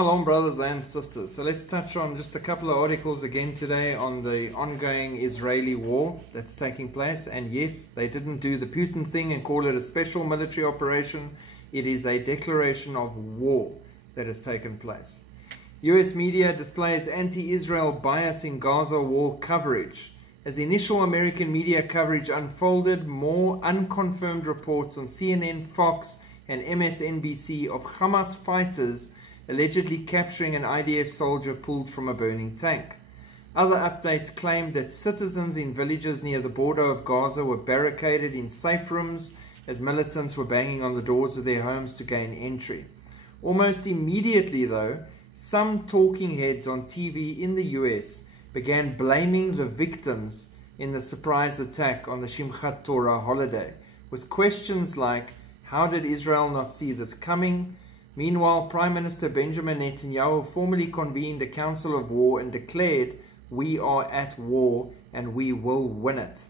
Shalom, brothers and sisters. So let's touch on just a couple of articles again today on the ongoing Israeli war that's taking place. And yes, they didn't do the Putin thing and call it a special military operation. It is a declaration of war that has taken place. US media displays anti-Israel bias in Gaza war coverage. As initial American media coverage unfolded, more unconfirmed reports on CNN, Fox and MSNBC of Hamas fighters allegedly capturing an IDF soldier pulled from a burning tank. Other updates claimed that citizens in villages near the border of Gaza were barricaded in safe rooms as militants were banging on the doors of their homes to gain entry. Almost immediately, though, some talking heads on TV in the US began blaming the victims in the surprise attack on the Simchat Torah holiday, with questions like, how did Israel not see this coming? Meanwhile, Prime Minister Benjamin Netanyahu formally convened a council of war and declared, "We are at war and we will win it."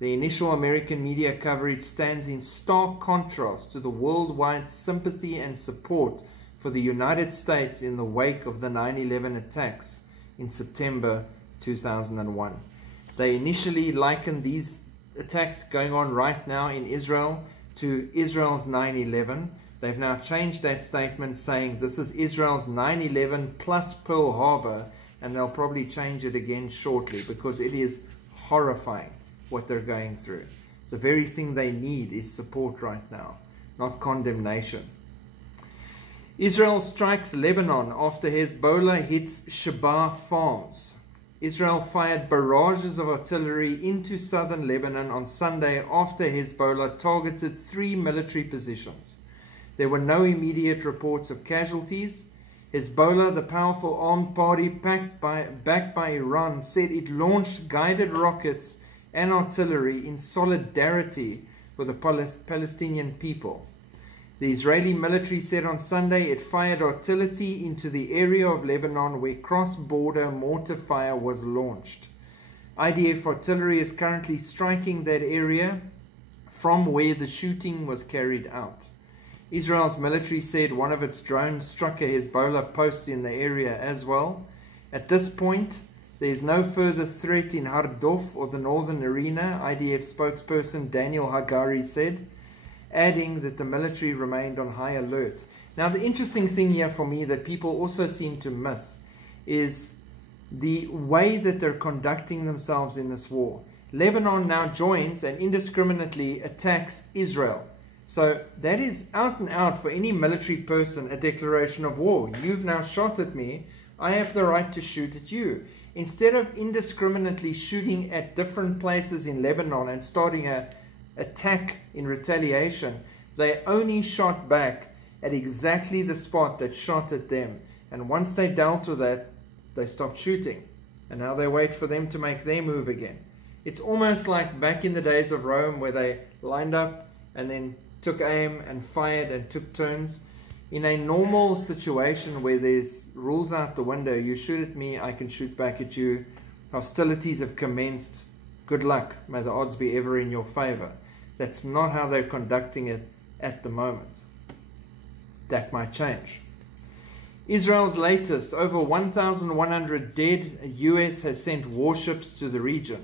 The initial American media coverage stands in stark contrast to the worldwide sympathy and support for the United States in the wake of the 9/11 attacks in September 2001. They initially likened these attacks going on right now in Israel to Israel's 9/11. They've now changed that statement, saying this is Israel's 9/11 plus Pearl Harbor, and they'll probably change it again shortly because it is horrifying what they're going through. The very thing they need is support right now, not condemnation. Israel strikes Lebanon after Hezbollah hits Shebaa farms. Israel fired barrages of artillery into southern Lebanon on Sunday after Hezbollah targeted 3 military positions. There were no immediate reports of casualties. Hezbollah, the powerful armed party backed by Iran, said it launched guided rockets and artillery in solidarity with the Palestinian people. The Israeli military said on Sunday it fired artillery into the area of Lebanon where cross-border mortar fire was launched. IDF artillery is currently striking that area from where the shooting was carried out. Israel's military said one of its drones struck a Hezbollah post in the area as well. At this point, there is no further threat in Hardov or the northern arena, IDF spokesperson Daniel Hagari said, adding that the military remained on high alert. Now, the interesting thing here for me that people also seem to miss is the way that they're conducting themselves in this war. Lebanon now joins and indiscriminately attacks Israel. So that is out and out for any military person a declaration of war. You've now shot at me. I have the right to shoot at you. Instead of indiscriminately shooting at different places in Lebanon and starting an attack in retaliation, they only shot back at exactly the spot that shot at them. And once they dealt with that, they stopped shooting. And now they wait for them to make their move again. It's almost like back in the days of Rome where they lined up and then took aim and fired and took turns. In a normal situation where there's rules out the window, you shoot at me, I can shoot back at you. Hostilities have commenced. Good luck. May the odds be ever in your favor. That's not how they're conducting it at the moment. That might change. Israel's latest, over 1,100 dead. US has sent warships to the region.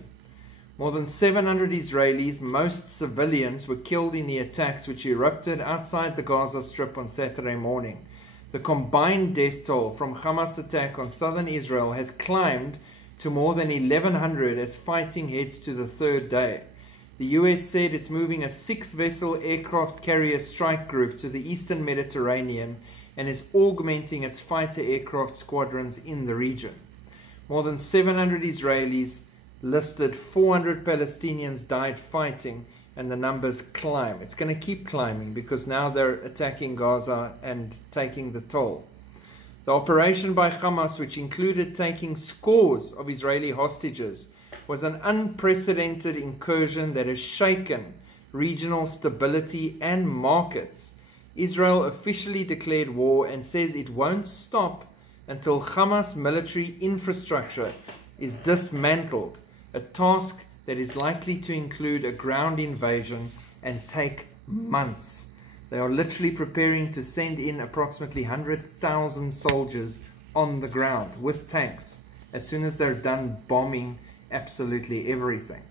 More than 700 Israelis, most civilians, were killed in the attacks which erupted outside the Gaza Strip on Saturday morning. The combined death toll from Hamas attack on southern Israel has climbed to more than 1,100 as fighting heads to the third day. The US said it's moving a 6-vessel aircraft carrier strike group to the eastern Mediterranean and is augmenting its fighter aircraft squadrons in the region. More than 700 Israelis listed, 400 Palestinians died fighting, and the numbers climb. It's going to keep climbing because now they're attacking Gaza and taking the toll. The operation by Hamas, which included taking scores of Israeli hostages, was an unprecedented incursion that has shaken regional stability and markets. Israel officially declared war and says it won't stop until Hamas military infrastructure is dismantled, a task that is likely to include a ground invasion and take months. They are literally preparing to send in approximately 100,000 soldiers on the ground with tanks as soon as they're done bombing absolutely everything.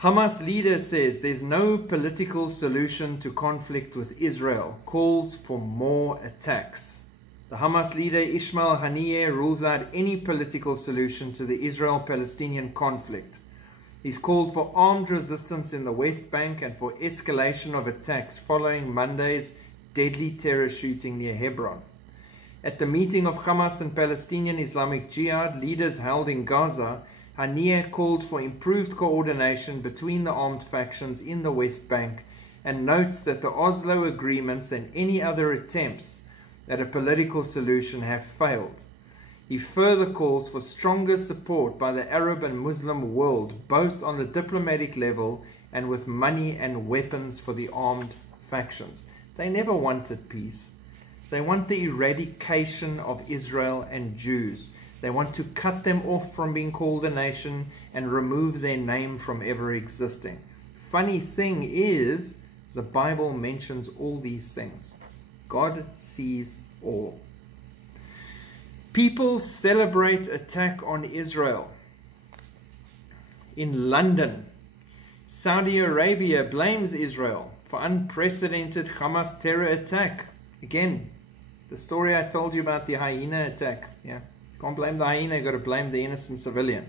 Hamas leader says there's no political solution to conflict with Israel, calls for more attacks. The Hamas leader Ismail Haniyeh rules out any political solution to the Israel-Palestinian conflict. He's called for armed resistance in the West Bank and for escalation of attacks following Monday's deadly terror shooting near Hebron. At the meeting of Hamas and Palestinian Islamic Jihad leaders held in Gaza, Haniyeh called for improved coordination between the armed factions in the West Bank and notes that the Oslo agreements and any other attempts at a political solution have failed. He further calls for stronger support by the Arab and Muslim world, both on the diplomatic level and with money and weapons for the armed factions. They never wanted peace. They want the eradication of Israel and Jews. They want to cut them off from being called a nation and remove their name from ever existing. Funny thing is, the Bible mentions all these things. God sees all. People celebrate attack on Israel. In London, Saudi Arabia blames Israel for unprecedented Hamas terror attack. Again, the story I told you about the hyena attack. Yeah, can't blame the hyena, got to blame the innocent civilian.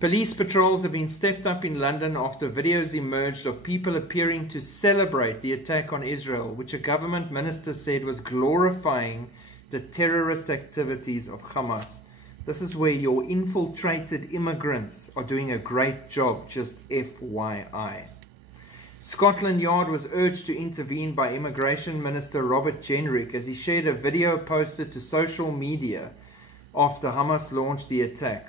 Police patrols have been stepped up in London after videos emerged of people appearing to celebrate the attack on Israel, which a government minister said was glorifying the terrorist activities of Hamas. This is where your infiltrated immigrants are doing a great job, just FYI. Scotland Yard was urged to intervene by Immigration Minister Robert Jenrick as he shared a video posted to social media after Hamas launched the attack.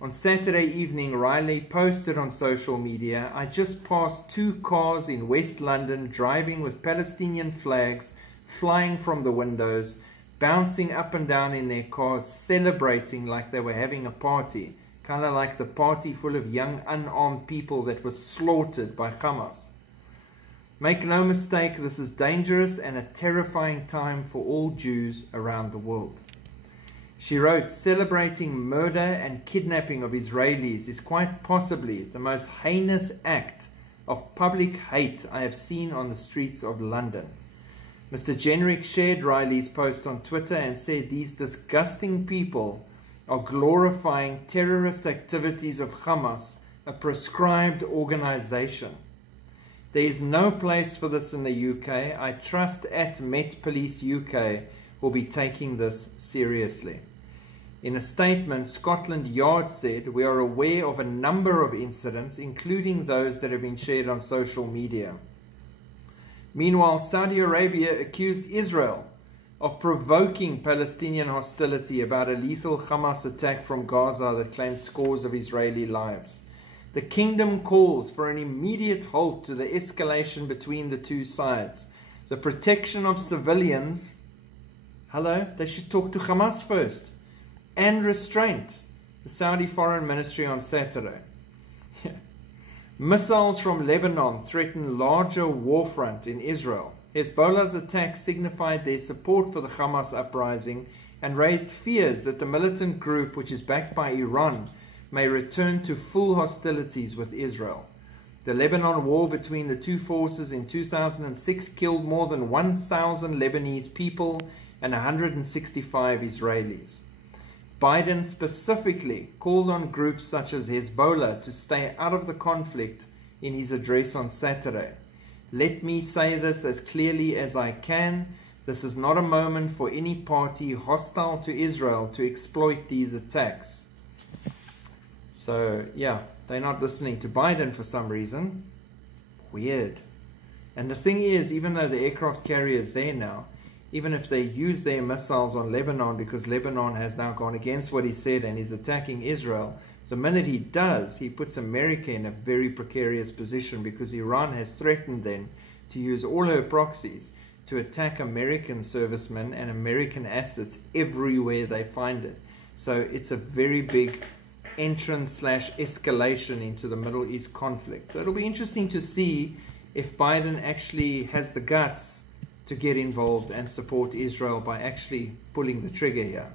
On Saturday evening, Riley posted on social media, "I just passed 2 cars in West London driving with Palestinian flags flying from the windows, bouncing up and down in their cars, celebrating like they were having a party, kind of like the party full of young unarmed people that was slaughtered by Hamas. Make no mistake, this is dangerous and a terrifying time for all Jews around the world." She wrote, "Celebrating murder and kidnapping of Israelis is quite possibly the most heinous act of public hate I have seen on the streets of London." Mr. Jenrick shared Riley's post on Twitter and said these disgusting people are glorifying terrorist activities of Hamas, a proscribed organization. There is no place for this in the UK. I trust at Met Police UK will be taking this seriously. In a statement, Scotland Yard said, "We are aware of a number of incidents, including those that have been shared on social media." Meanwhile, Saudi Arabia accused Israel of provoking Palestinian hostility about a lethal Hamas attack from Gaza that claimed scores of Israeli lives. The kingdom calls for an immediate halt to the escalation between the two sides. The protection of civilians, hello, they should talk to Hamas first, and restraint, the Saudi Foreign Ministry on Saturday. Missiles from Lebanon threaten larger war front in Israel. Hezbollah's attack signified their support for the Hamas uprising and raised fears that the militant group, which is backed by Iran, may return to full hostilities with Israel. The Lebanon war between the two forces in 2006 killed more than 1,000 Lebanese people and 165 Israelis. Biden specifically called on groups such as Hezbollah to stay out of the conflict in his address on Saturday. "Let me say this as clearly as I can. This is not a moment for any party hostile to Israel to exploit these attacks." So, yeah, they're not listening to Biden for some reason. Weird. And the thing is, even though the aircraft carrier is there now, even if they use their missiles on Lebanon, because Lebanon has now gone against what he said and is attacking Israel, the minute he does, he puts America in a very precarious position, because Iran has threatened then to use all her proxies to attack American servicemen and American assets everywhere they find it. So it's a very big entrance / escalation into the Middle East conflict. So it'll be interesting to see if Biden actually has the guts to get involved and support Israel by actually pulling the trigger here.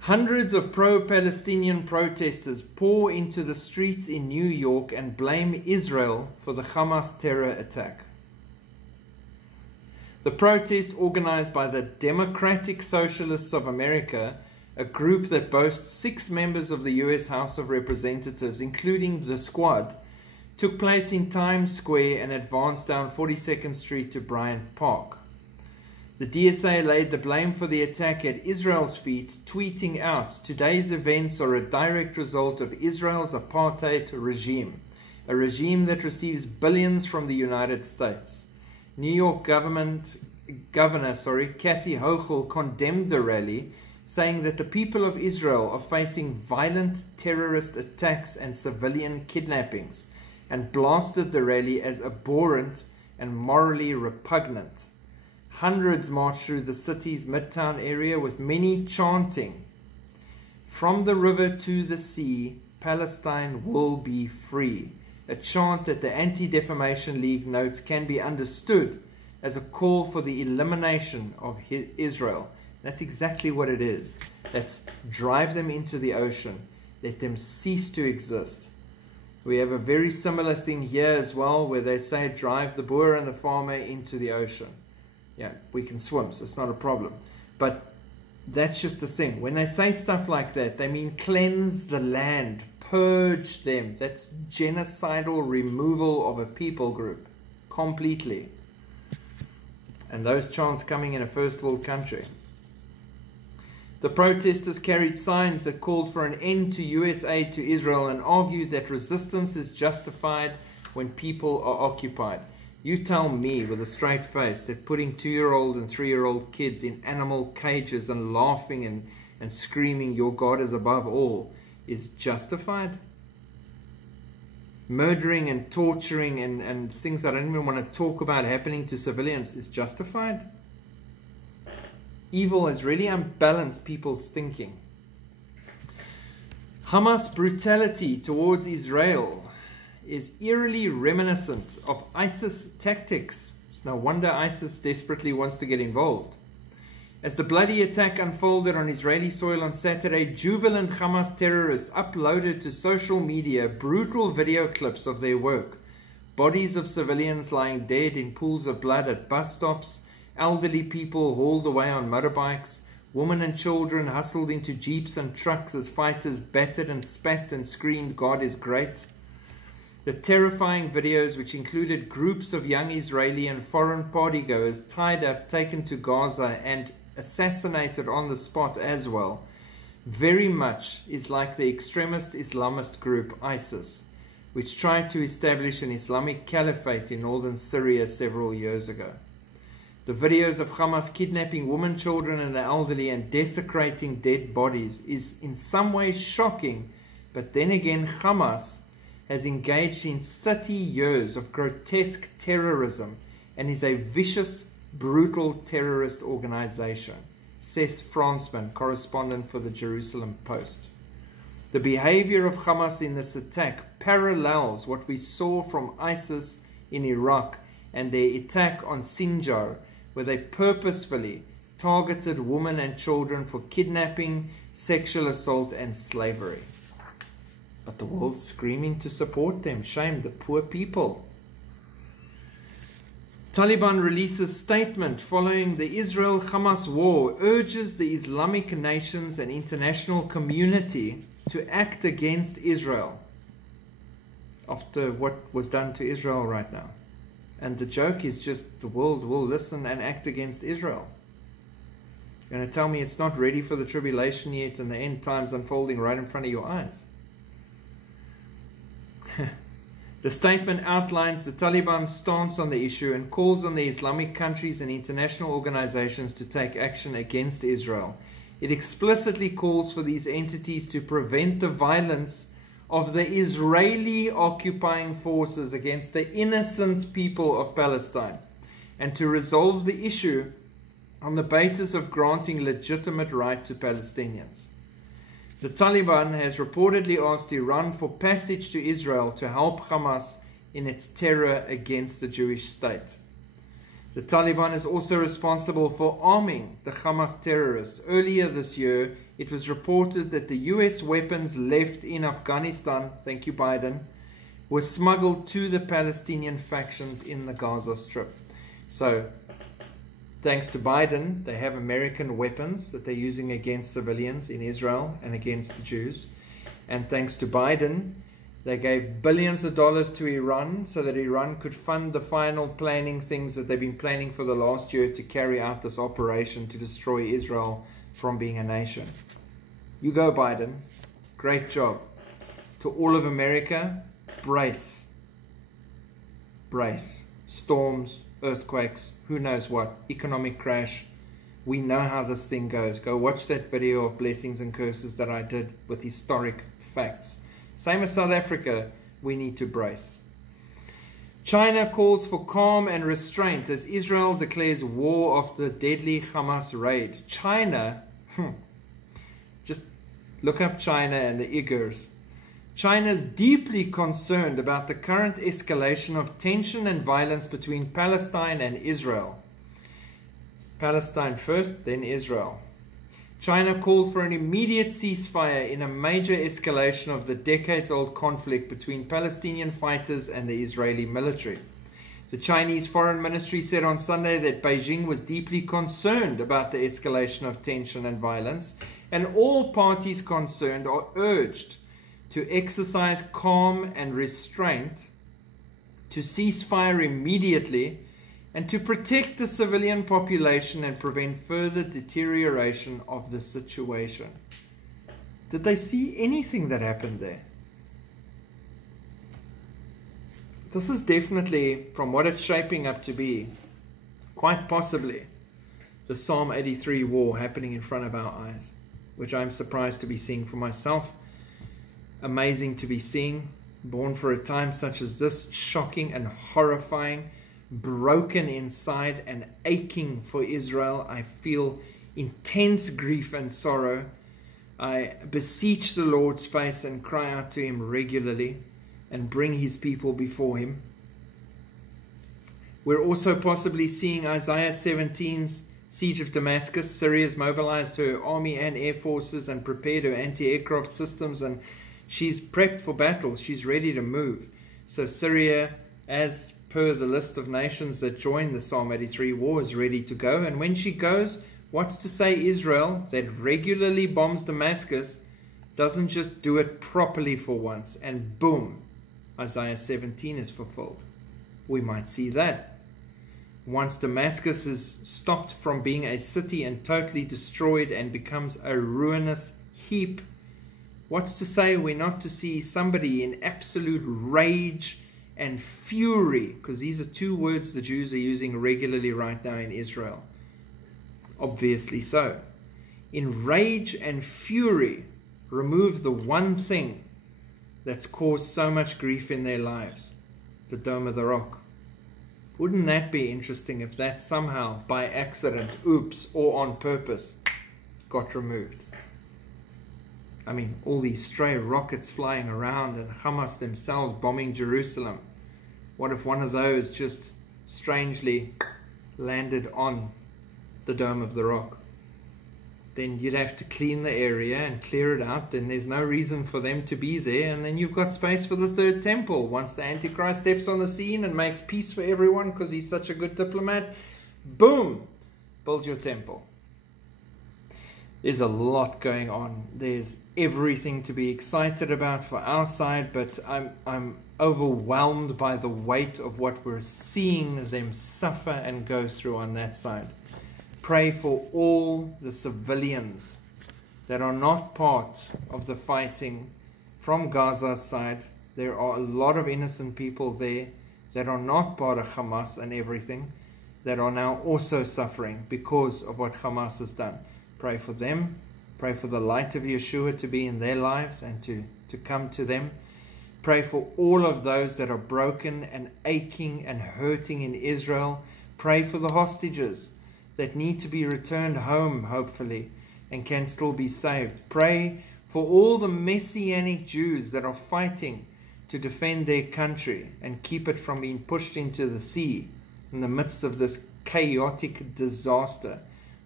Hundreds of pro-Palestinian protesters pour into the streets in New York and blame Israel for the Hamas terror attack. The protest, organized by the Democratic Socialists of America, a group that boasts 6 members of the U.S. House of Representatives, including the Squad, took place in Times Square and advanced down 42nd Street to Bryant Park. The DSA laid the blame for the attack at Israel's feet, tweeting out, "Today's events are a direct result of Israel's apartheid regime, a regime that receives billions from the United States." New York Governor Kathy Hochul condemned the rally, saying that the people of Israel are facing violent terrorist attacks and civilian kidnappings, and blasted the rally as abhorrent and morally repugnant. Hundreds marched through the city's midtown area with many chanting, "From the river to the sea, Palestine will be free," a chant that the Anti-Defamation League notes can be understood as a call for the elimination of Israel. That's exactly what it is. That's drive them into the ocean, let them cease to exist. We have a very similar thing here as well, where they say drive the boer and the farmer into the ocean. Yeah, we can swim, so it's not a problem. But that's just the thing. When they say stuff like that, they mean cleanse the land, purge them. That's genocidal removal of a people group completely. And those chants coming in a first world country. The protesters carried signs that called for an end to US aid to Israel and argued that resistance is justified when people are occupied. You tell me with a straight face that putting 2-year-old and 3-year-old kids in animal cages and laughing and screaming, "Your God is above all," is justified? Murdering and torturing and things I don't even want to talk about happening to civilians is justified? Evil has really unbalanced people's thinking. Hamas brutality towards Israel is eerily reminiscent of ISIS tactics. It's no wonder ISIS desperately wants to get involved. As the bloody attack unfolded on Israeli soil on Saturday, jubilant Hamas terrorists uploaded to social media brutal video clips of their work. Bodies of civilians lying dead in pools of blood at bus stops, elderly people hauled away on motorbikes, women and children hustled into jeeps and trucks as fighters battered and spat and screamed, "God is great." The terrifying videos, which included groups of young Israeli and foreign partygoers tied up, taken to Gaza and assassinated on the spot as well, very much is like the extremist Islamist group ISIS, which tried to establish an Islamic caliphate in northern Syria several years ago. The videos of Hamas kidnapping women, children and the elderly and desecrating dead bodies is in some ways shocking, but then again Hamas has engaged in 30 years of grotesque terrorism and is a vicious, brutal terrorist organization. Seth Fransman, correspondent for the Jerusalem Post. The behavior of Hamas in this attack parallels what we saw from ISIS in Iraq and their attack on Sinjar, where they purposefully targeted women and children for kidnapping, sexual assault and slavery. But the world's screaming to support them. Shame the poor people. Taliban releases statement following the Israel-Hamas war, urges the Islamic nations and international community to act against Israel after what was done to Israel right now. And the joke is just the world will listen and act against Israel. You're going to tell me it's not ready for the tribulation yet and the end times unfolding right in front of your eyes? The statement outlines the Taliban's stance on the issue and calls on the Islamic countries and international organizations to take action against Israel. It explicitly calls for these entities to prevent the violence of the Israeli occupying forces against the innocent people of Palestine and to resolve the issue on the basis of granting legitimate right to Palestinians. The Taliban has reportedly asked Iran for passage to Israel to help Hamas in its terror against the Jewish state. The Taliban is also responsible for arming the Hamas terrorists. Earlier this year, it was reported that the US weapons left in Afghanistan, thank you Biden, were smuggled to the Palestinian factions in the Gaza Strip. So, thanks to Biden, they have American weapons that they're using against civilians in Israel and against the Jews. And thanks to Biden, they gave billions of dollars to Iran so that Iran could fund the final planning things that they've been planning for the last year to carry out this operation to destroy Israel from being a nation. You go, Biden. Great job. To all of America, brace. Brace. Storms, earthquakes, who knows what, economic crash. We know how this thing goes. Go watch that video of blessings and curses that I did with historic facts. Same as South Africa, we need to brace. China calls for calm and restraint as Israel declares war after the deadly Hamas raid. China, just look up China and the Uyghurs. China is deeply concerned about the current escalation of tension and violence between Palestine and Israel. Palestine first, then Israel. China called for an immediate ceasefire in a major escalation of the decades-old conflict between Palestinian fighters and the Israeli military. The Chinese Foreign Ministry said on Sunday that Beijing was deeply concerned about the escalation of tension and violence, and all parties concerned are urged to exercise calm and restraint, to cease fire immediately, and to protect the civilian population and prevent further deterioration of the situation. Did they see anything that happened there? This is definitely, from what it's shaping up to be, quite possibly the Psalm 83 war happening in front of our eyes, which I'm surprised to be seeing for myself. Amazing to be seeing, born for a time such as this, shocking and horrifying, broken inside and aching for Israel. I feel intense grief and sorrow. I beseech the Lord's face and cry out to him regularly and bring his people before him. We're also possibly seeing Isaiah 17's siege of Damascus. Syria's mobilized her army and air forces and prepared her anti-aircraft systems, and she's prepped for battle. She's ready to move. So Syria, as per the list of nations that joined the Psalm 83 war, is ready to go. And when she goes, what's to say Israel, that regularly bombs Damascus, doesn't just do it properly for once, and boom, Isaiah 17 is fulfilled. We might see that. Once Damascus is stopped from being a city and totally destroyed and becomes a ruinous heap, what's to say we're not to see somebody in absolute rage and fury, because these are two words the Jews are using regularly right now in Israel. Obviously so. In rage and fury, remove the one thing that's caused so much grief in their lives, the Dome of the Rock. Wouldn't that be interesting if that somehow, by accident, oops, or on purpose, got removed? I mean, all these stray rockets flying around and Hamas themselves bombing Jerusalem. What if one of those just strangely landed on the Dome of the Rock? Then you'd have to clean the area and clear it out. Then there's no reason for them to be there. And then you've got space for the third temple. Once the Antichrist steps on the scene and makes peace for everyone because he's such a good diplomat, boom, build your temple. There's a lot going on. There's everything to be excited about for our side, but I'm overwhelmed by the weight of what we're seeing them suffer and go through on that side. Pray for all the civilians that are not part of the fighting from Gaza's side. There are a lot of innocent people there that are not part of Hamas and everything, that are now also suffering because of what Hamas has done. Pray for them. Pray for the light of Yeshua to be in their lives and to come to them. Pray for all of those that are broken and aching and hurting in Israel. Pray for the hostages that need to be returned home, hopefully, and can still be saved. Pray for all the Messianic Jews that are fighting to defend their country and keep it from being pushed into the sea in the midst of this chaotic disaster.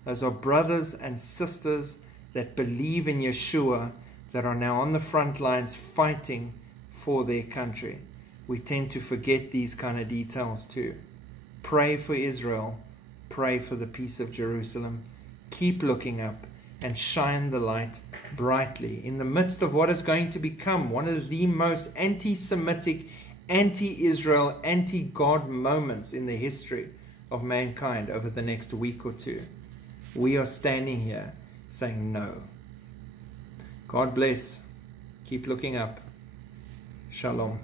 Those are brothers and sisters that believe in Yeshua, that are now on the front lines fighting for their country. We tend to forget these kind of details too. Pray for Israel. Pray for the peace of Jerusalem. Keep looking up and shine the light brightly in the midst of what is going to become one of the most anti-Semitic, anti-Israel, anti-God moments in the history of mankind over the next week or two. We are standing here saying no. God bless. Keep looking up. Shalom.